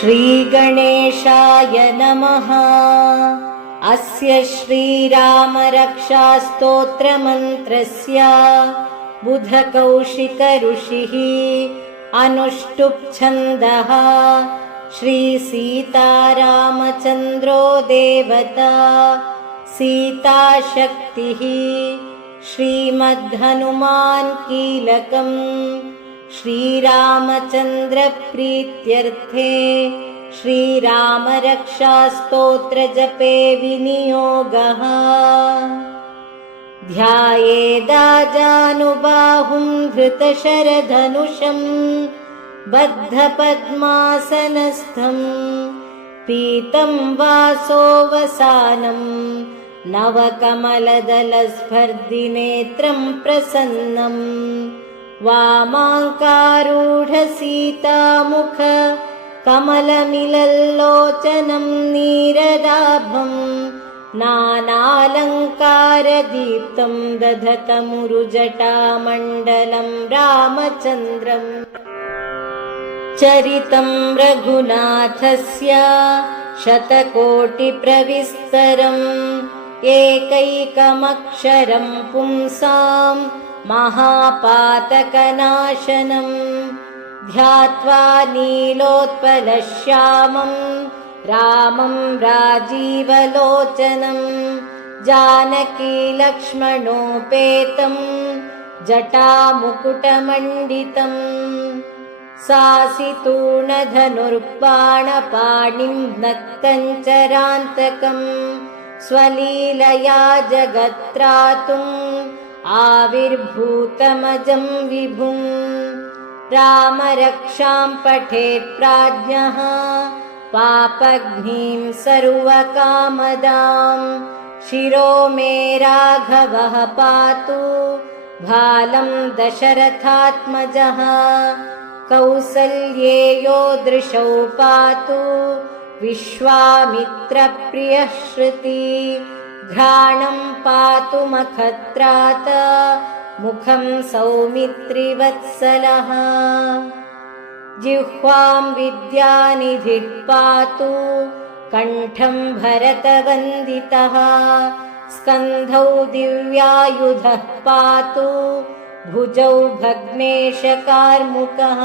श्रीगणेशाय नमः। अस्य श्रीरामरक्षास्तोत्रमन्त्रस्य बुधकौशिकऋषिः अनुष्टुप्छन्दः। श्रीसीतारामचन्द्रो देवता सीताशक्तिः। श्रीमद्धनुमान् कीलकम् श्रीरामचन्द्रप्रीत्यर्थे श्रीरामरक्षास्तोत्रजपे विनियोगः। ध्यायेदाजानुबाहुं धृतशरधनुषम् बद्धपद्मासनस्थम् पीतं वासोऽवसानम् नवकमलदलस्पर्धिनेत्रं प्रसन्नम् वामाङ्कारूढसीतामुख कमलमिलल्लोचनं नीरदाभम् नानालङ्कारदीप्तं दधतमुरुजटामण्डलं रामचन्द्रम्। चरितं रघुनाथस्य शतकोटिप्रविस्तरम् एकैकमक्षरं पुंसां महापातकनाशनम् ध्यात्वा नीलोत्पलश्यामम् रामं राजीवलोचनम् जानकीलक्ष्मणोपेतम् जटामुकुटमण्डितम् सासितूणधनुर्बाणपाणिं नक्तञ्चरान्तकम् स्वलीलया जगत्रातुम् आविर्भूतमजं विभुम् रामरक्षां पठेत् प्राज्ञः। पापघ्नीं सर्वकामदाम् शिरो मे राघवः पातु। भालं दशरथात्मजः। कौसल्येयो दृशौ पातु। विश्वामित्रप्रियः श्रुति घ्राणं पातु मखत्रात मुखं सौमित्रिवत्सलः। जिह्वां विद्यानिधिः पातु कण्ठं भरतवन्दितः। स्कन्धौ दिव्यायुधः पातु भुजौ भग्नेशकार्मुकः।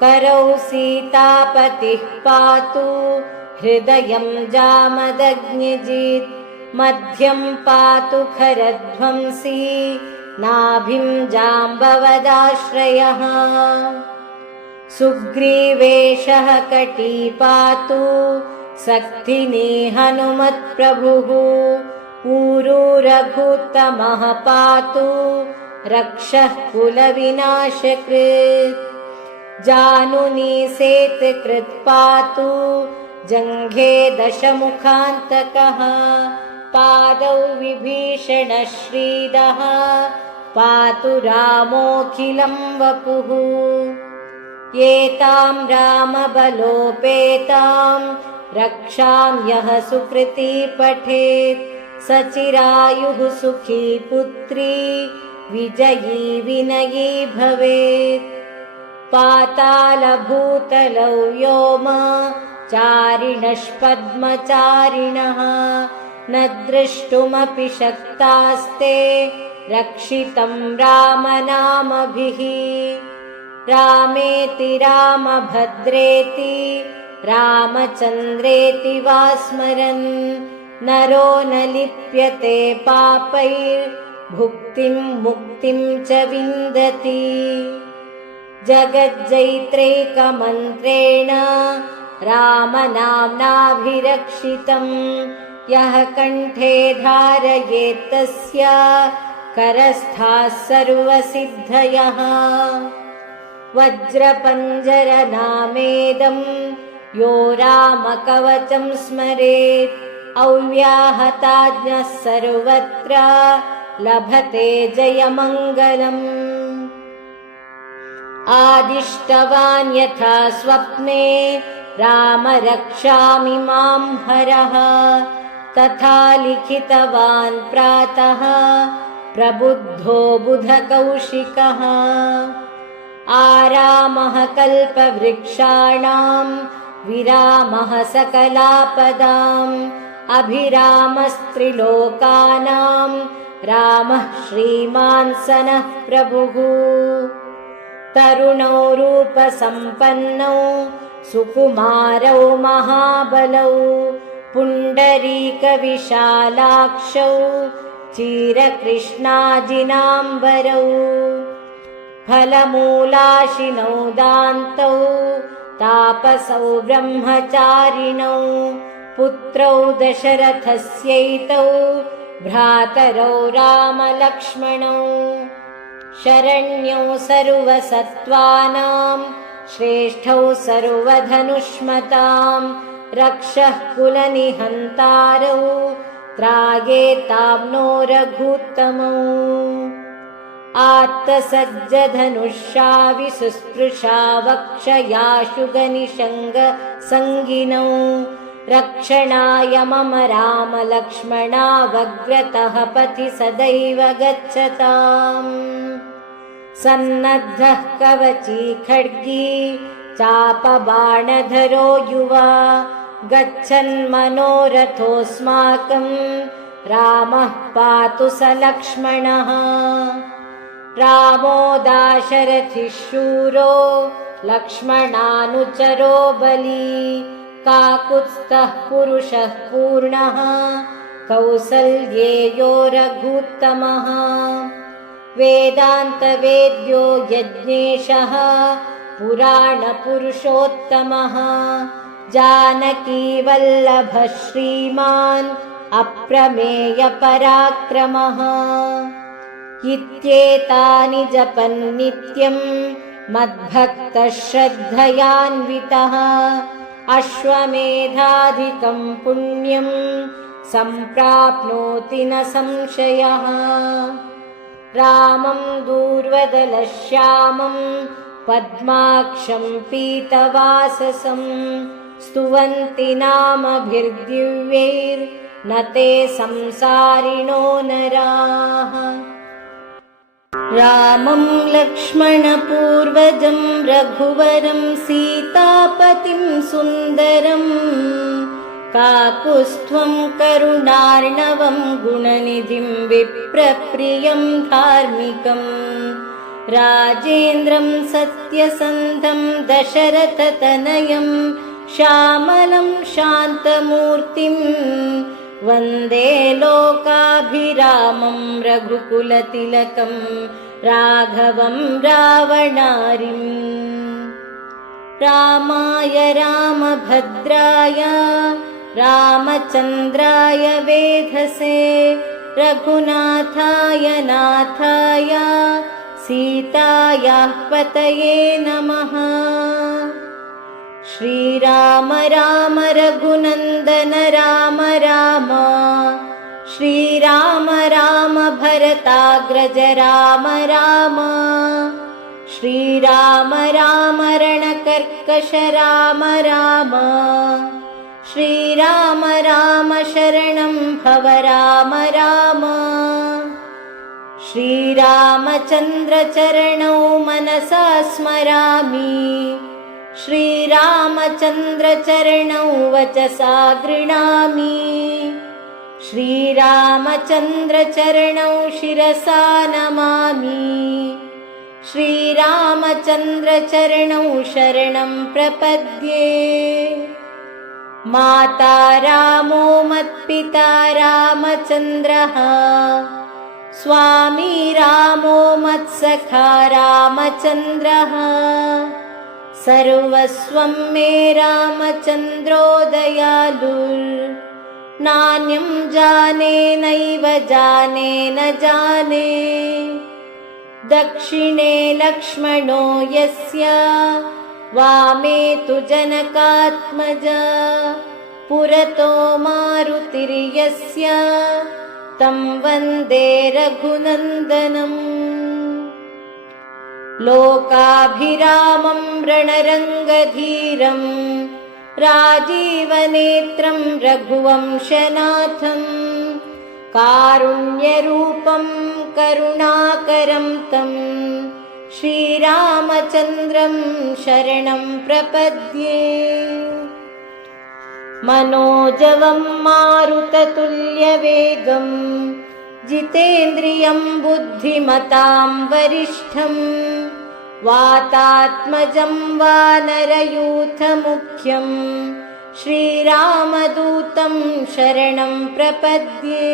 करौ सीतापतिः पातु हृदयं जामदग्निजित् मध्यं पातु खरध्वंसी नाभिं जाम्बवदाश्रयः। सुग्रीवेशः कटी पातु सक्थिनी हनुमत्प्रभुः। ऊरू रघुत्तमः पातु रक्षः कुलविनाशकृत्। जानुनी सेतकृत् पातु जङ्घे दशमुखान्तकः पादौ विभीषणश्रीदः पातु रामोऽखिलं वपुः एतां रामबलोपेतां रक्षां यः सुकृती पठेत् सचिरायुः सुखी पुत्री विजयी विनयी भवेत्। पातालभूतलौ व्योम चारिणष्पद्मचारिणः न द्रष्टुमपि शक्तास्ते रक्षितं रामनामभिः। रामेति रामभद्रेति रामचन्द्रेति वा स्मरन् नरो न लिप्यते पापैर्भुक्तिं मुक्तिं च विन्दति। जगज्जैत्रैकमन्त्रेण रामनाम्नाभिरक्षितं यः कण्ठे धारयेत्तस्य करस्थाः सर्वसिद्धयः। वज्रपञ्जरनामेदं यो रामकवचं स्मरेत्। अव्याहताज्ञः सर्वत्र लभते जयमङ्गलम्। आदिष्टवान् यथा स्वप्ने राम रक्षामि मां हरः। तथा लिखितवान् प्रातः। प्रबुद्धो बुधकौशिकः। आरामः कल्पवृक्षाणां विरामः सकलापदाम् अभिरामस्त्रिलोकानां रामः श्रीमान् सनः प्रभुः। तरुणौ रूपसम्पन्नौ सुकुमारौ महाबलौ पुण्डरीकविशालाक्षौ चीरकृष्णाजिनाम्बरौ फलमूलाशिनौ दान्तौ तापसौ ब्रह्मचारिणौ पुत्रौ दशरथस्यैतौ भ्रातरौ रामलक्ष्मणौ। शरण्यौ सर्वसत्त्वानां श्रेष्ठौ सर्वधनुष्मतां रक्षः कुलनिहन्तारौ त्रागेतां नो रघुत्तमौ। आत्तसज्जधनुषा विसुस्पृशा वक्षयाशु गनिषङ्गसङ्गिनौ रक्षणाय मम रामलक्ष्मणावग्रतः पथि सदैव गच्छताम् सन्नद्धः कवची खड्गी चापबाणधरो युवा गच्छन्मनोरथोऽस्माकम् रामः पातु स लक्ष्मणः। रामो दाशरथिः शूरो लक्ष्मणानुचरो बली काकुत्स्थः पुरुषः पूर्णः कौसल्येयो रघुत्तमः वेदान्तवेद्यो यज्ञेशः पुराणपुरुषोत्तमः। जानकीवल्लभः श्रीमान् अप्रमेयपराक्रमः इत्येतानि जपन्नित्यम् मद्भक्तः श्रद्धयान्वितः अश्वमेधाधिकं पुण्यं सम्प्राप्नोति न संशयः रामं दूर्वदलश्यामं पद्माक्षं पीतवाससं स्तुवन्ति नामभिर्दिव्यैर्न ते संसारिणो नराः। रामं लक्ष्मणपूर्वजं रघुवरं सीतापतिं सुन्दरम् काकुस्त्वं करुणार्णवं गुणनिधिं विप्रप्रियं धार्मिकम् राजेन्द्रं सत्यसन्धं दशरथतनयं श्यामलं शान्तमूर्तिम् वन्दे लोकाभिरामं रघुकुलतिलकं राघवं रावणारिम् रामाय रामभद्राय रामचन्द्राय वेधसे रघुनाथाय नाथाय सीतायाः पतये नमः। श्रीराम राम रघुनन्दन राम राम श्रीराम राम भरताग्रज राम राम श्रीराम राम रणकर्कश राम राम श्रीराम राम शरणं भव राम राम। श्रीरामचन्द्रचरणौ मनसा स्मरामि। श्रीरामचन्द्रचरणौ वचसा गृणामि। श्रीरामचन्द्रचरणौ शिरसा नमामि। श्रीरामचन्द्रचरणौ शरणं प्रपद्ये माता रामो मत्पिता रामचन्द्रः। स्वामी रामो मत्सखा रामचन्द्रः। सर्वस्वं मे रामचन्द्रो दयालुर् नान्यं जाने नैव जाने न जाने। दक्षिणे लक्ष्मणो यस्य वामे तु जनकात्मजा। पुरतो मारुतिर्यस्य। तं वन्दे रघुनन्दनम्। लोकाभिरामं रणरङ्गधीरम्। राजीवनेत्रं रघुवंशनाथम्। कारुण्यरूपं करुणाकरं तं श्रीरामचन्द्रं शरणं प्रपद्ये। मनोजवं मारुततुल्यवेगं जितेन्द्रियं बुद्धिमतां वरिष्ठं वातात्मजं वानरयूथमुख्यं श्रीरामदूतं शरणं प्रपद्ये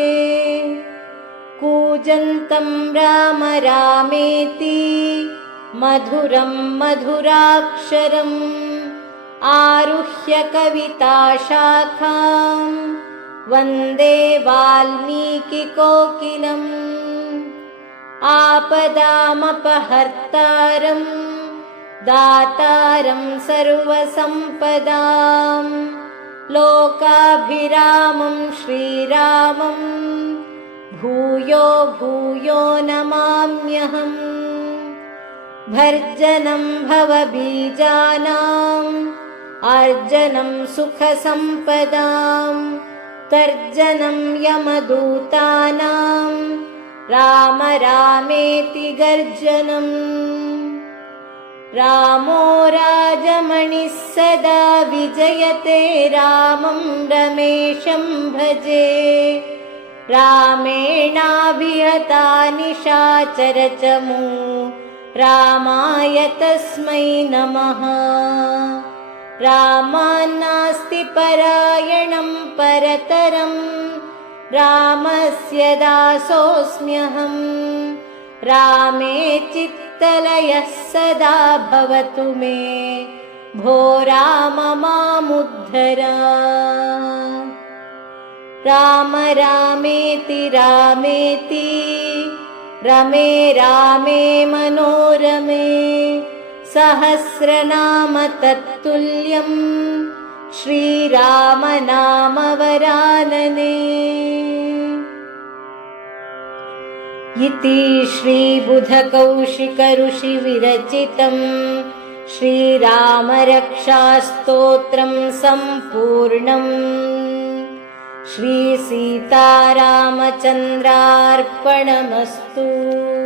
कूजन्तं राम रामेति मधुरं मधुराक्षरम् आरुह्य कविताशाखां वन्दे वाल्मीकिकोकिलम् आपदामपहर्तारं दातारं सर्वसम्पदां लोकाभिरामं श्रीरामम् भूयो भूयो नमाम्यहम्। भर्जनं भवबीजानाम् अर्जनं सुखसम्पदां तर्जनं यमदूतानां राम रामेति गर्जनम्। रामो राजमणिः सदा विजयते। रामं रमेशं भजे रामेणाभिहता निशाचरचमू रामाय तस्मै नमः। रामान्नास्ति परायणं परतरं। रामस्य दासोऽस्म्यहम् रामे चित्तलयः सदा भवतु मे। भो राम मामुद्धर राम रामेति रामेति रमे रामे मनोरमे सहस्रनाम तत्तुल्यं श्रीरामनामवरानने। इति श्रीबुधकौशिकऋषिविरचितं श्रीरामरक्षास्तोत्रं सम्पूर्णम् श्रीसीतारामचन्द्रार्पणमस्तु